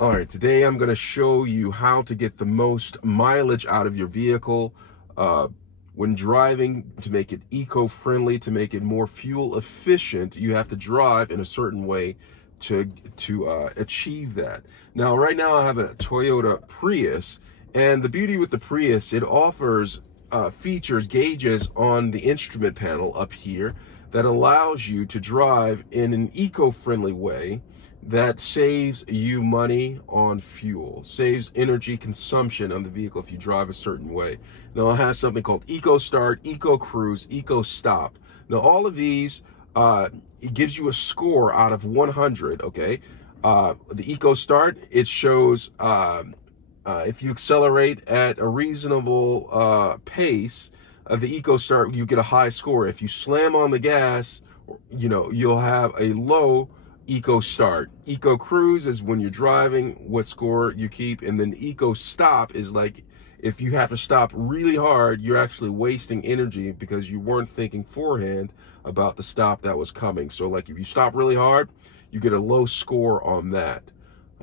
All right, today I'm going to show you how to get the most mileage out of your vehicle when driving, to make it eco-friendly, to make it more fuel efficient. You have to drive in a certain way to achieve that. Now, right now I have a Toyota Prius, and the beauty with the Prius, it offers features, gauges on the instrument panel up here that allows you to drive in an eco-friendly way that saves you money on fuel, saves energy consumption on the vehicle if you drive a certain way. Now, it has something called Eco Start, Eco Cruise, Eco Stop. Now, all of these, it gives you a score out of 100, okay? The Eco Start, it shows if you accelerate at a reasonable pace, the Eco Start, you get a high score. If you slam on the gas, you'll have a low Eco Start. Eco Cruise is when you're driving, what score you keep, and then Eco Stop is like if you have to stop really hard, you're actually wasting energy because you weren't thinking beforehand about the stop that was coming. So like if you stop really hard, you get a low score on that.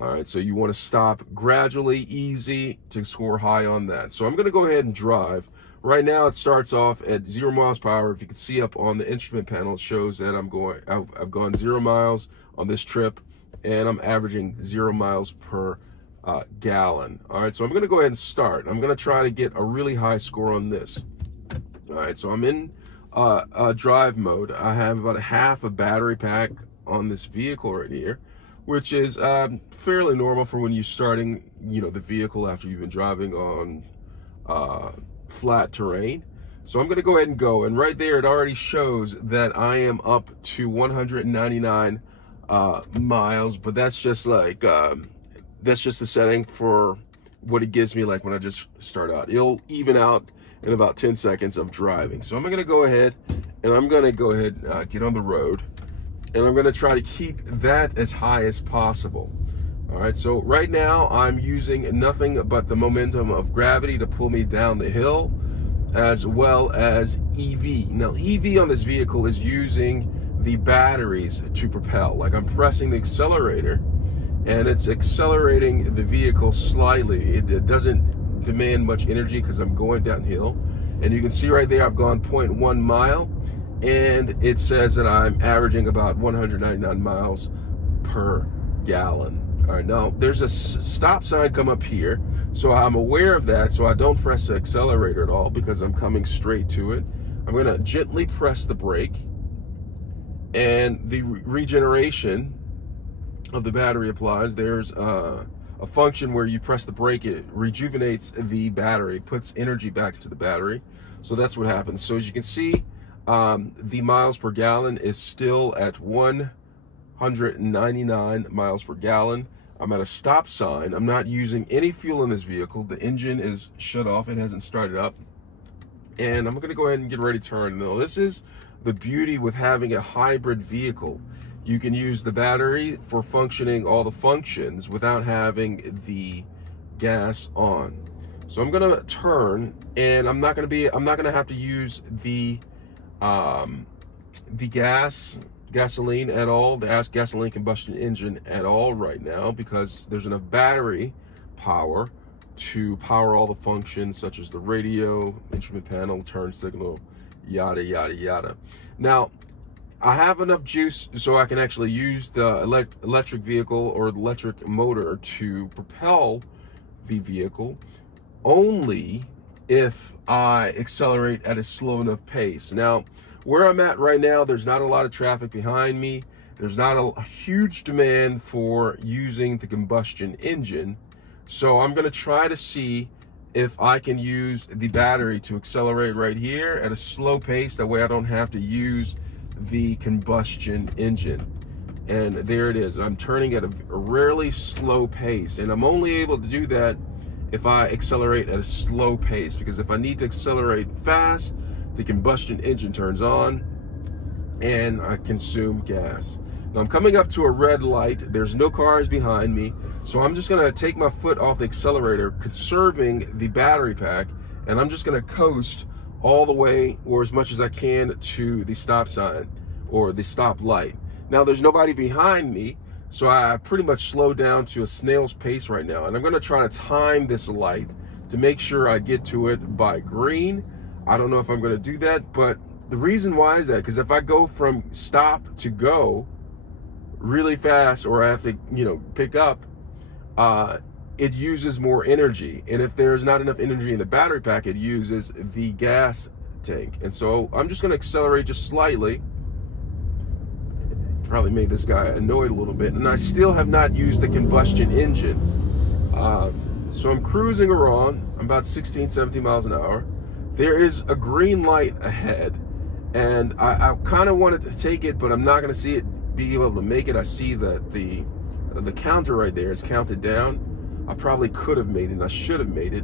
All right, so you want to stop gradually, easy to score high on that. So I'm going to go ahead and drive. Right now it starts off at 0 miles per hour. If you can see up on the instrument panel, it shows that I've gone 0 miles on this trip, and I'm averaging 0 miles per gallon. All right, so I'm going to go ahead and start. I'm going to try to get a really high score on this. All right, so I'm in drive mode. I have about half a battery pack on this vehicle right here, which is fairly normal for when you're starting, the vehicle after you've been driving on flat terrain. So I'm going to go ahead and go, and right there it already shows that I am up to 199 miles, but that's just like that's just the setting for what it gives me like when I just start out. It'll even out in about 10 seconds of driving. So I'm going to go ahead and get on the road, and I'm going to try to keep that as high as possible. All right, so right now I'm using nothing but the momentum of gravity to pull me down the hill, as well as EV. Now, EV on this vehicle is using the batteries to propel. Like I'm pressing the accelerator, and it's accelerating the vehicle slightly. It doesn't demand much energy because I'm going downhill. And you can see right there I've gone 0.1 mile, and it says that I'm averaging about 199 miles per gallon. All right, now there's a stop sign come up here, so I'm aware of that, so I don't press the accelerator at all because I'm coming straight to it. I'm going to gently press the brake, and the regeneration of the battery applies. There's a function where you press the brake, it rejuvenates the battery, puts energy back into the battery. So that's what happens. So as you can see, the miles per gallon is still at 199 miles per gallon. I'm at a stop sign. I'm not using any fuel in this vehicle. The engine is shut off. It hasn't started up. And I'm going to go ahead and get ready to turn. Now, this is the beauty with having a hybrid vehicle. You can use the battery for functioning all the functions without having the gas on. So I'm going to turn, and I'm not going to have to use the gasoline at all, the gasoline combustion engine at all right now, because there's enough battery power to power all the functions such as the radio, instrument panel, turn signal, yada, yada, yada. Now, I have enough juice so I can actually use the electric vehicle or the electric motor to propel the vehicle only if I accelerate at a slow enough pace. Now, where I'm at right now, there's not a lot of traffic behind me. There's not a huge demand for using the combustion engine. So I'm going to try to see if I can use the battery to accelerate right here at a slow pace. That way I don't have to use the combustion engine. And there it is. I'm turning at a rarely slow pace. And I'm only able to do that if I accelerate at a slow pace. Because if I need to accelerate fast, the combustion engine turns on and I consume gas. Now I'm coming up to a red light. There's no cars behind me. So I'm just gonna take my foot off the accelerator, conserving the battery pack, and I'm just gonna coast all the way, or as much as I can, to the stop sign or the stop light. Now there's nobody behind me, So I pretty much slowed down to a snail's pace right now. And I'm gonna try to time this light to make sure I get to it by green. I don't know if I'm gonna do that, but the reason why is that, because if I go from stop to go really fast, or I have to, you know, pick up, it uses more energy. And if there's not enough energy in the battery pack, it uses the gas tank. And so I'm just gonna accelerate just slightly. Probably made this guy annoyed a little bit. And I still have not used the combustion engine. So I'm cruising around, I'm about 16, 17 miles an hour. There is a green light ahead, and I kind of wanted to take it, but I'm not gonna see it, be able to make it. I see that the counter right there is counted down. I probably could have made it, and I should have made it.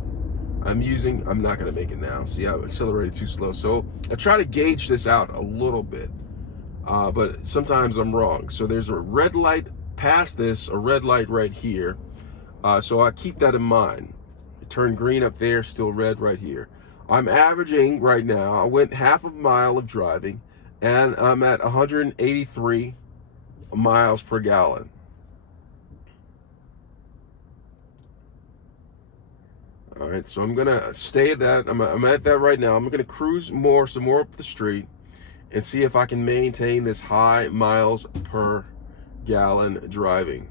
I'm not gonna make it now. See, I accelerated too slow. So I try to gauge this out a little bit, but sometimes I'm wrong. So there's a red light past this, a red light right here. So I keep that in mind. It turned green up there, still red right here. I'm averaging right now, I went half a mile of driving, and I'm at 183 miles per gallon. All right, so I'm gonna stay at that. I'm at that right now. I'm gonna cruise some more up the street and see if I can maintain this high miles per gallon driving.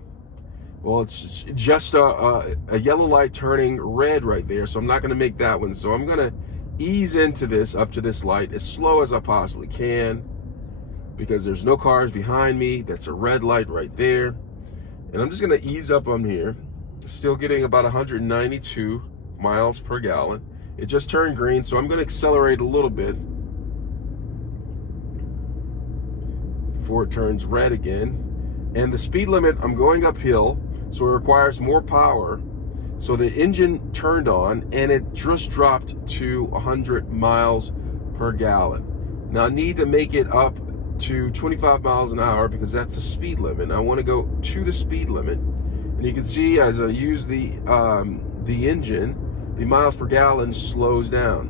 Well, it's just a yellow light turning red right there, so I'm not gonna make that one. So I'm gonna ease into this, up to this light, as slow as I possibly can, because there's no cars behind me. That's a red light right there. And I'm just gonna ease up on here. Still getting about 192 miles per gallon. It just turned green, so I'm gonna accelerate a little bit before it turns red again. And the speed limit, I'm going uphill, so it requires more power. So the engine turned on, and it just dropped to 100 miles per gallon. Now I need to make it up to 25 miles an hour, because that's the speed limit. I want to go to the speed limit, and you can see as I use the engine, the miles per gallon slows down.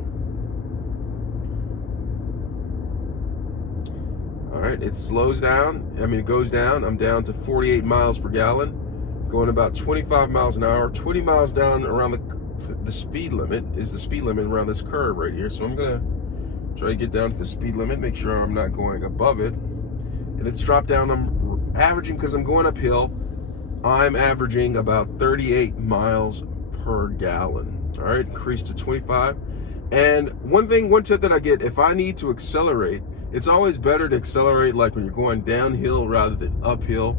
All right, it slows down. I mean, it goes down. I'm down to 48 miles per gallon, going about 25 miles an hour. 20 miles down around the speed limit is the speed limit around this curve right here. So I'm gonna try to get down to the speed limit, make sure I'm not going above it. And it's dropped down. I'm averaging, because I'm going uphill, I'm averaging about 38 miles per gallon. All right, increased to 25. And one tip that I get, if I need to accelerate, it's always better to accelerate like when you're going downhill rather than uphill,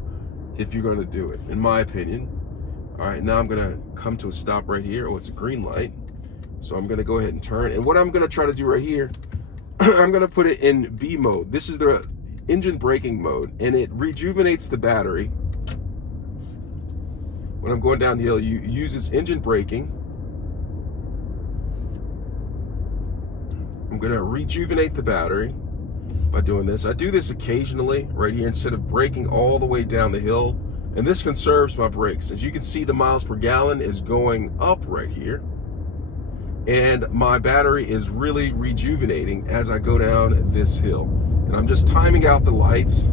if you're going to do it, in my opinion. All right, now I'm going to come to a stop right here. Oh, it's a green light. So I'm going to go ahead and turn. And what I'm going to try to do right here, I'm going to put it in B mode. This is the engine braking mode, and it rejuvenates the battery. When I'm going downhill, you use its engine braking. I'm going to rejuvenate the battery by doing this. I do this occasionally right here, instead of braking all the way down the hill, and this conserves my brakes. As you can see, the miles per gallon is going up right here, and my battery is really rejuvenating as I go down this hill. And I'm just timing out the lights.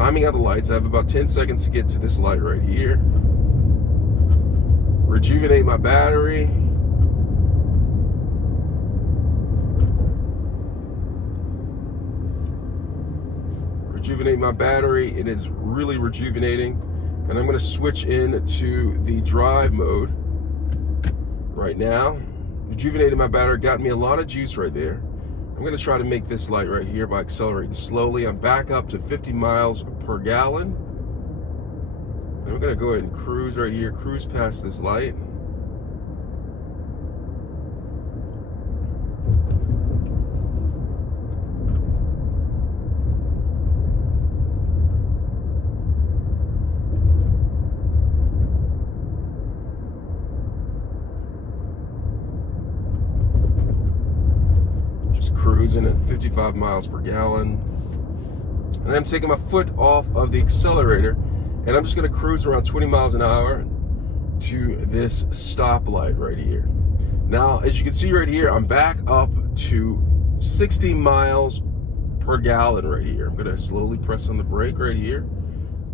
I have about 10 seconds to get to this light right here. Rejuvenate my battery. It is really rejuvenating. And I'm going to switch into the drive mode right now. Rejuvenated my battery, got me a lot of juice right there. I'm going to try to make this light right here by accelerating slowly. I'm back up to 50 miles per gallon. And I'm going to go ahead and cruise right here, cruise past this light. Cruising at 55 miles per gallon, and I'm taking my foot off of the accelerator, and I'm just going to cruise around 20 miles an hour to this stoplight right here. Now, as you can see right here, I'm back up to 60 miles per gallon right here. I'm going to slowly press on the brake right here.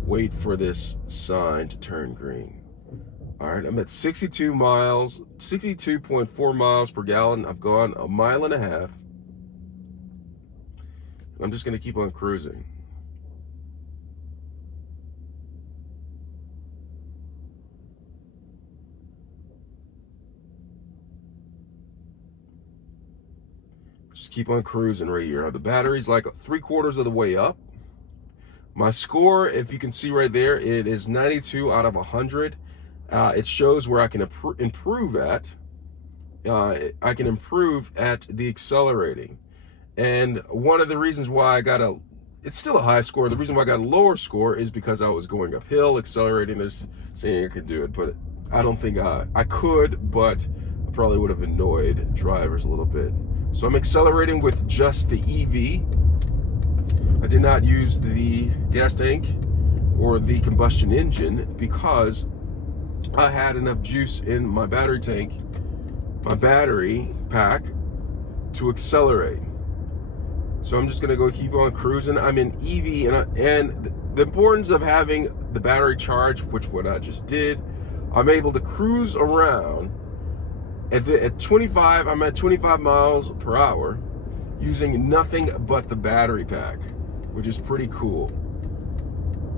wait for this sign to turn green. All right, I'm at 62 miles, 62.4 miles per gallon. I've gone a mile and a half. I'm just gonna keep on cruising. Just keep on cruising right here. The battery's like 3/4 of the way up. My score, if you can see right there, it is 92 out of 100. It shows where I can improve at. I can improve at the accelerating. And one of the reasons why I got it's still a high score. The reason why I got a lower score is because I was going uphill, accelerating. There's saying I could do it, but I don't think I could, but I probably would have annoyed drivers a little bit. So I'm accelerating with just the EV. I did not use the gas tank or the combustion engine because I had enough juice in my battery tank, my battery pack, to accelerate. So I'm just gonna go keep on cruising. I'm in EV, and the importance of having the battery charged, which what I just did, I'm able to cruise around at 25. I'm at 25 miles per hour using nothing but the battery pack, which is pretty cool.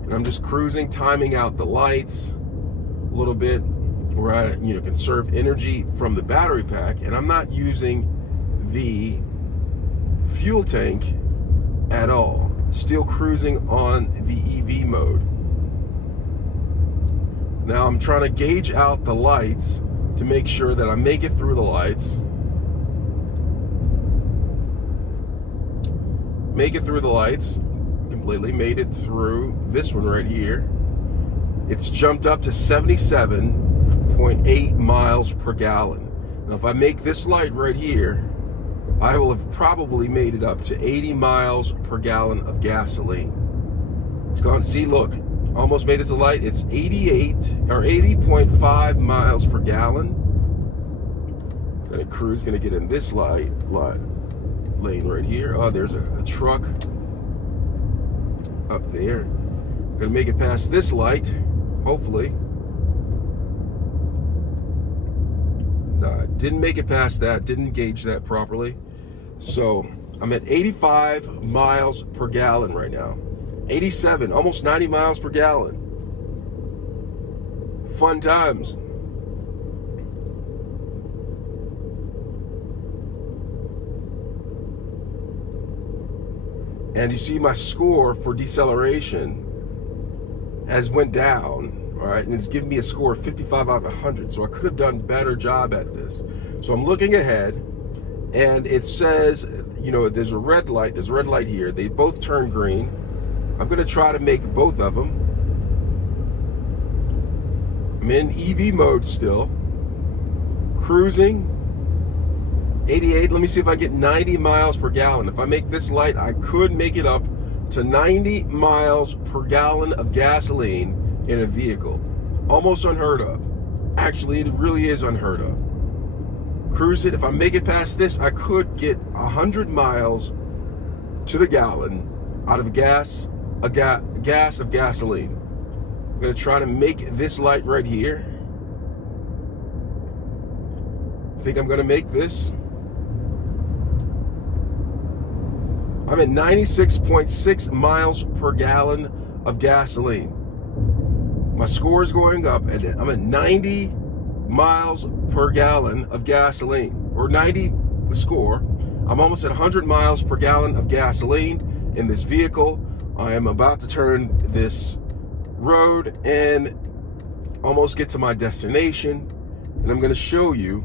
And I'm just cruising, timing out the lights a little bit, where I conserve energy from the battery pack, and I'm not using the fuel tank at all. Still cruising on the EV mode. Now I'm trying to gauge out the lights to make sure that I make it through the lights. Make it through the lights. Completely made it through this one right here. It's jumped up to 77.8 miles per gallon. Now if I make this light right here, I will have probably made it up to 80 miles per gallon of gasoline. It's gone, see, look, almost made it to light. It's 80.5 miles per gallon. Gonna cruise, gonna get in this lane right here. Oh, there's a truck up there. Gonna make it past this light, hopefully. No, didn't make it past that, didn't gauge that properly. So I'm at 85 miles per gallon right now. 87, almost 90 miles per gallon. Fun times. And you see my score for deceleration has went down, all right, and it's giving me a score of 55 out of 100. So I could have done a better job at this. So I'm looking ahead, and it says, there's a red light. There's a red light here. They both turn green. I'm going to try to make both of them. I'm in EV mode still. Cruising. 88. Let me see if I get 90 miles per gallon. If I make this light, I could make it up to 90 miles per gallon of gasoline in a vehicle. Almost unheard of. Actually, it really is unheard of. Cruise it. If I make it past this, I could get 100 miles to the gallon out of gas of gasoline. I'm going to try to make this light right here. I think I'm going to make this. I'm at 96.6 miles per gallon of gasoline. My score is going up, and I'm at 90 miles per gallon of gasoline, or 90 score. I'm almost at 100 miles per gallon of gasoline in this vehicle. I am about to turn this road and almost get to my destination, and I'm going to show you.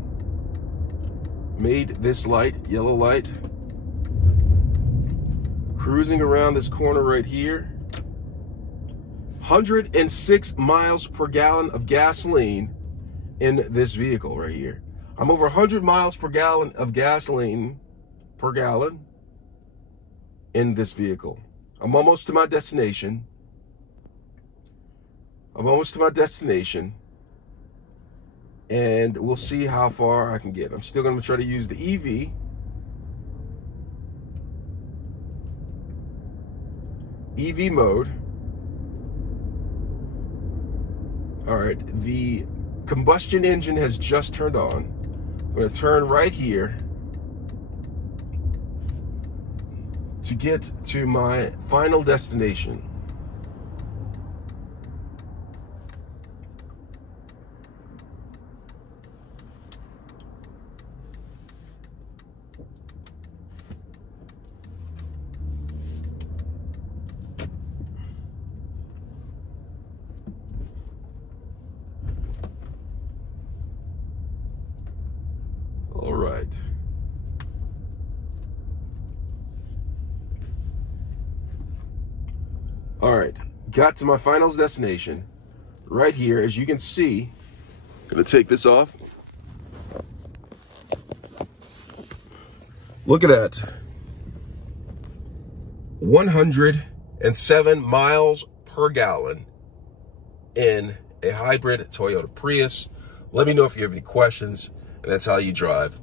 Made this light, yellow light, cruising around this corner right here. 106 miles per gallon of gasoline in this vehicle right here. I'm over 100 miles per gallon of gasoline per gallon in this vehicle. I'm almost to my destination. And we'll see how far I can get. I'm still going to try to use the EV mode. All right, the combustion engine has just turned on. I'm going to turn right here to get to my final destination. All right. All right, got to my final destination right here. As you can see, I'm gonna take this off. Look at that. 107 miles per gallon in a hybrid Toyota Prius. Let me know if you have any questions, and that's how you drive.